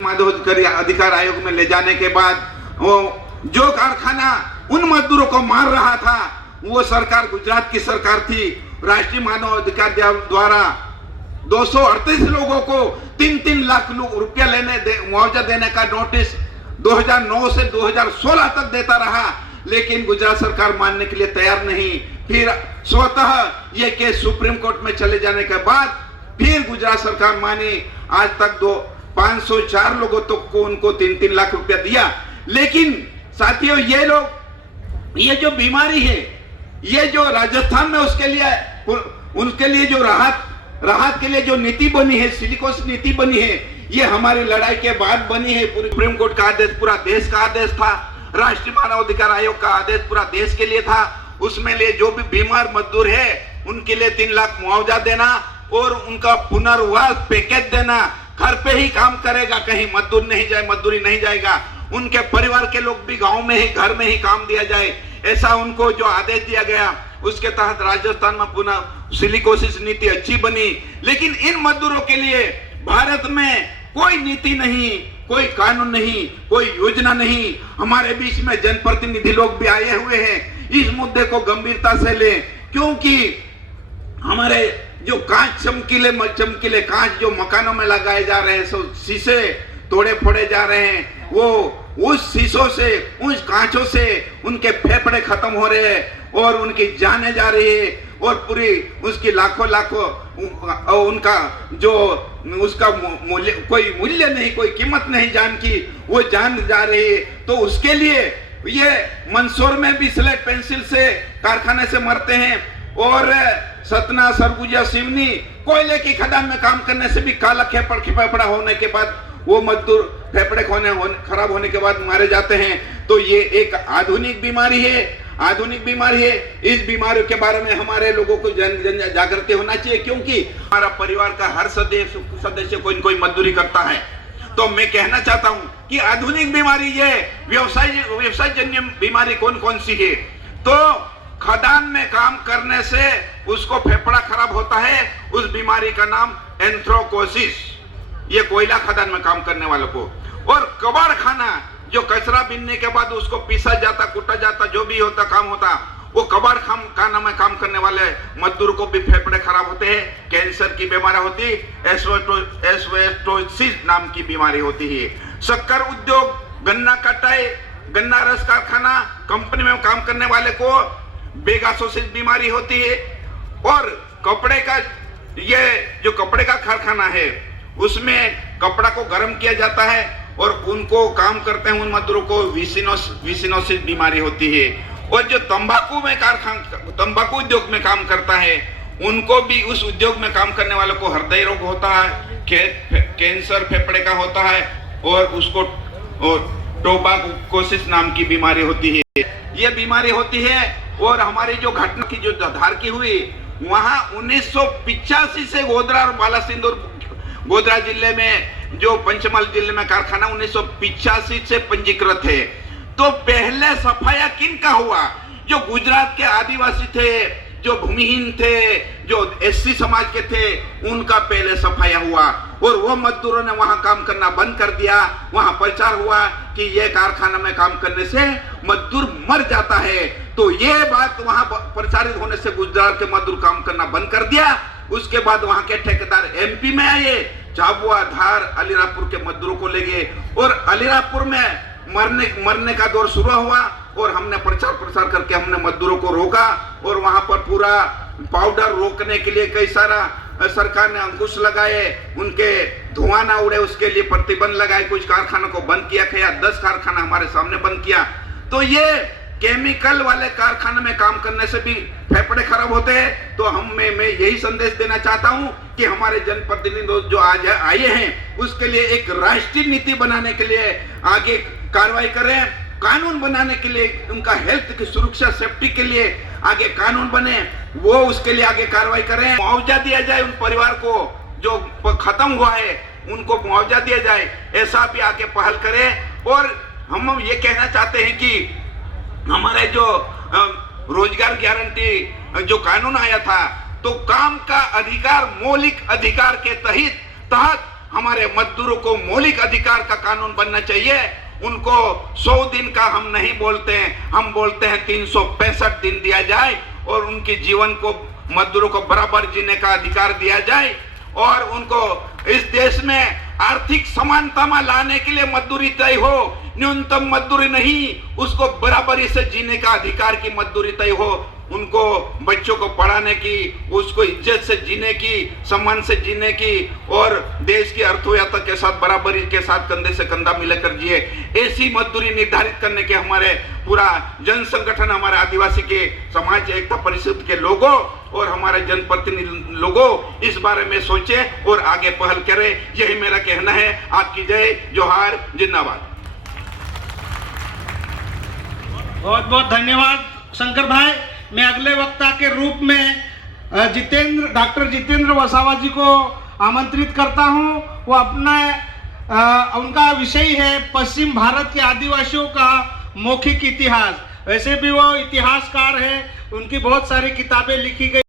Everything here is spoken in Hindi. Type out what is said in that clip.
मानव अधिकार आयोग में ले जाने के बाद वो जो कारखाना उन मजदूरों को मार रहा था वो सरकार गुजरात की सरकार थी। राष्ट्रीय मानव अधिकार द्वारा 238 लोगों को 3-3 लाख रुपया मुआवजा देने का नोटिस 2009 से 2016 तक देता रहा, लेकिन गुजरात सरकार मानने के लिए तैयार नहीं। फिर स्वतः ये केस सुप्रीम कोर्ट में चले जाने के बाद फिर गुजरात सरकार मानी। आज तक 504 लोगों तक को उनको 3-3 लाख रुपया दिया। लेकिन साथियों, ये जो बीमारी है, ये जो राजस्थान में उनके लिए जो राहत के लिए जो नीति बनी है, सिलिकोसिस नीति बनी है, ये हमारी लड़ाई के बाद बनी है। सुप्रीम कोर्ट का आदेश पूरा देश का आदेश था, राष्ट्रीय मानव अधिकार आयोग का आदेश पूरा देश के लिए था। उसमें लिए जो भी बीमार मजदूर है उनके लिए 3 लाख मुआवजा देना और उनका पुनर्वास पैकेज देना। घर पे ही काम करेगा, कहीं मजदूरी नहीं जाएगा। उनके परिवार के लोग भी गांव में ही, घर में ही काम दिया जाए, ऐसा उनको जो आदेश दिया गया, उसके तहत राजस्थान में पुनः सिलिकोसिस नीति अच्छी बनी। लेकिन इन मजदूरों के लिए भारत में कोई नीति नहीं, कोई कानून नहीं, कोई योजना नहीं। हमारे बीच में जनप्रतिनिधि लोग भी आए हुए हैं, इस मुद्दे को गंभीरता से लें, क्योंकि हमारे जो कांच चमकीले कांच जो मकानों में लगाए जा रहे हैं, शीशे तोड़े फोड़े जा रहे हैं, वो उस शीशों से, उस कांचों से उनके फेफड़े खत्म हो रहे हैं और उनकी जाने जा रही है और पूरी उसकी लाखों उनका जो उसका मूल्य, कोई मूल्य नहीं, कोई कीमत नहीं जान की, वो जान जा रही है। तो उसके लिए ये मंदसौर में भी स्लेट पेंसिल से कारखाने से मरते हैं और सतना, सरगुजा, सिवनी कोयले की खदान में काम करने से भी काला फेफड़ा होने के बाद वो मजदूर फेफड़े खराब होने के बाद मारे जाते हैं। तो ये एक आधुनिक बीमारी है। इस बीमारी के बारे में हमारे लोगों को जन जागृति होना चाहिए, क्योंकि हमारा परिवार का हर सदस्य कोई न कोई मजदूरी करता है। तो मैं कहना चाहता हूं कि आधुनिक बीमारी ये व्यवसाय जन्य बीमारी कौन सी है। तो खदान में काम करने से उसको फेफड़ा खराब होता है, उस बीमारी का नाम एंथ्रोकोसिस, ये कोयला खदान में काम करने वालों को। और कबाड़ खाना, जो कचरा बीनने के बाद उसको पीसा जाता, कुटा जाता, जो भी होता काम होता, वो कबाड़ खाना में काम करने वाले मजदूर को भी फेफड़े खराब होते हैं, कैंसर की बीमारी होती, एस्बेस्टोसिस नाम की बीमारी होती है। शक्कर उद्योग, गन्ना कटाई, गन्ना रस कारखाना, कंपनी में काम करने वाले को बेगासोसिस बीमारी होती है। और कपड़े का, ये जो कपड़े का कारखाना है, उसमें कपड़ा को गर्म किया जाता है और उनको काम करते हैं उन मजदूरों को विसिनोसिस बीमारी होती है। और जो तंबाकू उद्योग में काम करता है, उनको भी, उस उद्योग में काम करने वालों को हृदय रोग होता है, कैंसर फेफड़े का होता है और उसको टोबाकोसिस नाम की बीमारी होती है। ये बीमारी होती है। और हमारी जो घटना की जो धार की हुई, वहां 1985 से गोधरा और बालासिंदूर, गोधरा जिले में जो पंचमहल जिले में कारखाना 1985 से पंजीकृत है। तो पहले सफाया किन का हुआ? जो गुजरात के आदिवासी थे, जो भूमिहीन थे, जो एससी समाज के थे, उनका पहले सफाया हुआ और वो मजदूरों ने वहां काम करना बंद कर दिया। वहां प्रचार हुआ कि ये कारखाना में काम करने से मजदूर मर जाता है। तो ये बात वहां प्रचारित होने से गुजरात के मजदूर काम करना बंद कर दिया। उसके बाद वहां के ठेकेदार एमपी में आए, झाबुआ, धार, अलीराजपुर के मजदूरों को ले गए और अलीराजपुर में मरने का दौर शुरू हुआ और हमने प्रचार करके हमने मजदूरों को रोका और वहां पर पूरा पाउडर रोकने के लिए कई सारा सरकार ने अंकुश लगाए, उनके धुआं ना उड़े उसके लिए प्रतिबंध लगाए। कुछ कारखानों को बंद किया, 10 कारखाना हमारे सामने बंद किया। तो ये केमिकल वाले कारखाने में काम करने से भी फेफड़े खराब होते हैं। तो मैं यही संदेश देना चाहता हूं कि हमारे जनप्रतिनिधि जो आज आए हैं, उसके लिए एक राष्ट्रीय नीति बनाने के लिए आगे कार्रवाई करें, कानून बनाने के लिए, उनका हेल्थ की सुरक्षा, सेफ्टी के लिए आगे कानून बने, वो उसके लिए आगे कार्रवाई करें। मुआवजा दिया जाए उन परिवार को जो खत्म हुआ है, उनको मुआवजा दिया जाए, ऐसा भी आगे पहल करें। और हम ये कहना चाहते हैं कि हमारे जो रोजगार गारंटी जो कानून आया था, तो काम का अधिकार, मौलिक अधिकार के तहत हमारे मजदूरों को मौलिक अधिकार का कानून बनना चाहिए। उनको 100 दिन का हम नहीं बोलते हैं, हम बोलते हैं 365 दिन दिया जाए और उनके जीवन को मजदूरों को बराबर जीने का अधिकार दिया जाए और उनको इस देश में आर्थिक समानता में लाने के लिए मजदूरी तय हो, न्यूनतम मजदूरी नहीं, उसको बराबरी से जीने का अधिकार की मजदूरी तय हो, उनको बच्चों को पढ़ाने की, उसको इज्जत से जीने की, सम्मान से जीने की और देश की अर्थव्यवस्था के साथ बराबरी के साथ कंधे से कंधा मिलाकर जिए, ऐसी मजदूरी निर्धारित करने के हमारे पूरा जन संगठन, हमारे आदिवासी के समाज एकता परिषद के लोगों और हमारे जनप्रतिनिधि लोगों इस बारे में सोचे और आगे पहल करें। यही मेरा कहना है। आपकी जय जोहार, जिंदाबाद। बहुत बहुत धन्यवाद शंकर भाई। मैं अगले वक्ता के रूप में डॉक्टर जितेंद्र वसावा जी को आमंत्रित करता हूं। वो उनका विषय है पश्चिम भारत के आदिवासियों का मौखिक इतिहास। वैसे भी वो इतिहासकार है, उनकी बहुत सारी किताबें लिखी गई।